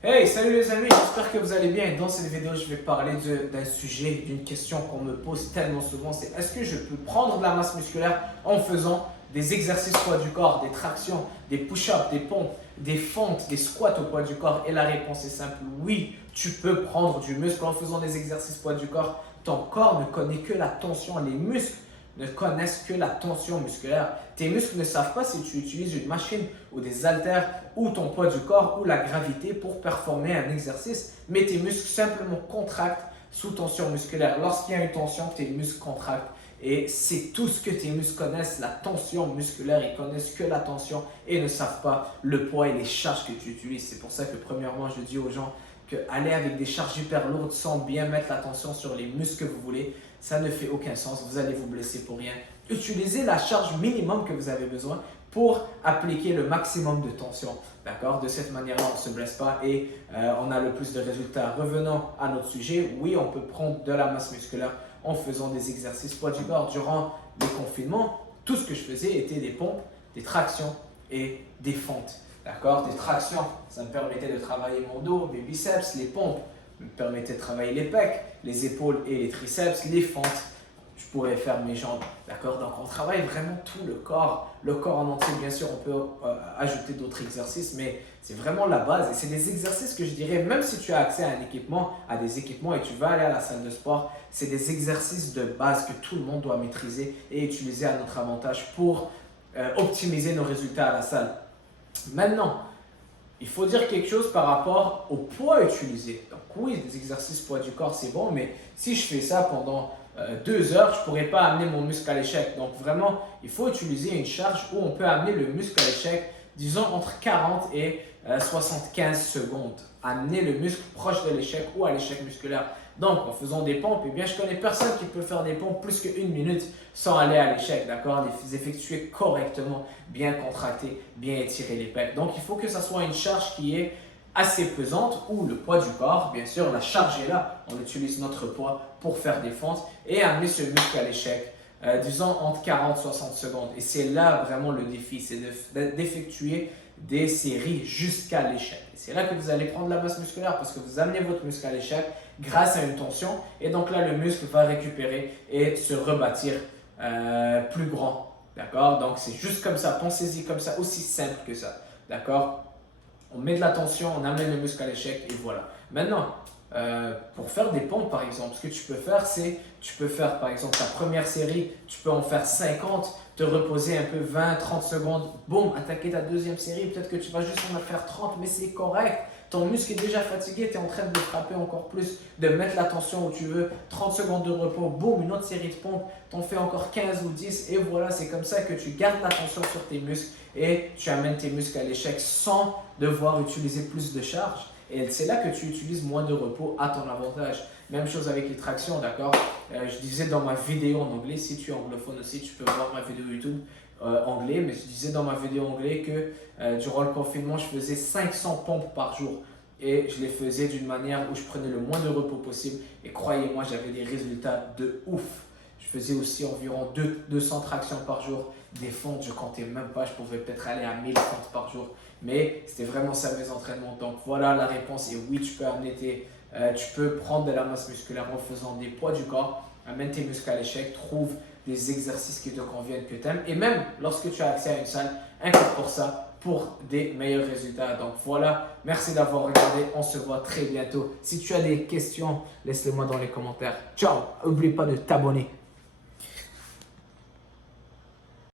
Hey, salut les amis, j'espère que vous allez bien. Dans cette vidéo, je vais parler d'un sujet, d'une question qu'on me pose tellement souvent, c'est est-ce que je peux prendre de la masse musculaire en faisant des exercices poids du corps, des tractions, des push-ups, des pompes, des fentes, des squats au poids du corps? Et la réponse est simple, oui, tu peux prendre du muscle en faisant des exercices poids du corps. Ton corps ne connaît que la tension, les muscles ne connaissent que la tension musculaire. Tes muscles ne savent pas si tu utilises une machine ou des haltères ou ton poids du corps ou la gravité pour performer un exercice, mais tes muscles simplement contractent sous tension musculaire. Lorsqu'il y a une tension, tes muscles contractent. Et c'est tout ce que tes muscles connaissent, la tension musculaire. Ils connaissent que la tension et ne savent pas le poids et les charges que tu utilises. C'est pour ça que premièrement, je dis aux gens que aller avec des charges hyper lourdes sans bien mettre la tension sur les muscles que vous voulez, ça ne fait aucun sens. Vous allez vous blesser pour rien. Utilisez la charge minimum que vous avez besoin pour appliquer le maximum de tension. D'accord? De cette manière-là, on ne se blesse pas et on a le plus de résultats. Revenons à notre sujet. Oui, on peut prendre de la masse musculaire en faisant des exercices poids du corps. Durant les confinements, tout ce que je faisais était des pompes, des tractions et des fentes. D'accord? Des tractions, ça me permettait de travailler mon dos, mes biceps, les pompes me permettaient de travailler les pecs, les épaules et les triceps, les fentes. Je pourrais faire mes jambes, d'accord? Donc on travaille vraiment tout le corps en entier. Bien sûr, on peut ajouter d'autres exercices, mais c'est vraiment la base. Et c'est des exercices que je dirais, même si tu as accès à un équipement, à des équipements et tu vas aller à la salle de sport, c'est des exercices de base que tout le monde doit maîtriser et utiliser à notre avantage pour optimiser nos résultats à la salle. Maintenant, il faut dire quelque chose par rapport au poids utilisé. Donc oui, des exercices poids du corps, c'est bon, mais si je fais ça pendant 2 heures, je ne pourrais pas amener mon muscle à l'échec. Donc vraiment, il faut utiliser une charge où on peut amener le muscle à l'échec, disons entre 40 et 75 secondes. Amener le muscle proche de l'échec ou à l'échec musculaire. Donc, en faisant des pompes, eh bien, je connais personne qui peut faire des pompes plus qu'une minute sans aller à l'échec, d'accord? Les effectuer correctement, bien contracter, bien étirer les pecs. Donc, il faut que ça soit une charge qui est assez pesante ou le poids du corps. Bien sûr, la charge est là. On utilise notre poids pour faire des fentes et amener ce muscle à l'échec, disons entre 40 et 60 secondes. Et c'est là vraiment le défi, c'est d'effectuer des séries jusqu'à l'échec. Et c'est là que vous allez prendre la masse musculaire parce que vous amenez votre muscle à l'échec grâce à une tension et donc là le muscle va récupérer et se rebâtir plus grand. D'accord? Donc c'est juste comme ça, pensez-y comme ça, aussi simple que ça. D'accord? On met de la tension, on amène le muscle à l'échec et voilà. Maintenant, pour faire des pompes par exemple, ce que tu peux faire, c'est tu peux faire par exemple ta première série, tu peux en faire 50, te reposer un peu 20-30 secondes, boum, attaquer ta deuxième série, peut-être que tu vas juste en faire 30, mais c'est correct. Ton muscle est déjà fatigué, tu es en train de le frapper encore plus, de mettre la tension où tu veux, 30 secondes de repos, boum, une autre série de pompes, t'en fais encore 15 ou 10 et voilà, c'est comme ça que tu gardes la tension sur tes muscles et tu amènes tes muscles à l'échec sans devoir utiliser plus de charge. Et c'est là que tu utilises moins de repos à ton avantage. Même chose avec les tractions, d'accord? Je disais dans ma vidéo en anglais, si tu es anglophone aussi, tu peux voir ma vidéo YouTube anglais, mais je disais dans ma vidéo anglais que durant le confinement, je faisais 500 pompes par jour. Et je les faisais d'une manière où je prenais le moins de repos possible. Et croyez-moi, j'avais des résultats de ouf. Je faisais aussi environ 200 tractions par jour. Des fentes, je ne comptais même pas. Je pouvais peut-être aller à 1000 fentes par jour. Mais c'était vraiment ça mes entraînements. Donc voilà la réponse. Et oui, tu peux prendre de la masse musculaire en faisant des poids du corps. Amène tes muscles à l'échec. Trouve des exercices qui te conviennent, que tu aimes. Et même lorsque tu as accès à une salle, incorpore ça pour des meilleurs résultats. Donc voilà, merci d'avoir regardé. On se voit très bientôt. Si tu as des questions, laisse-les moi dans les commentaires. Ciao! N'oublie pas de t'abonner.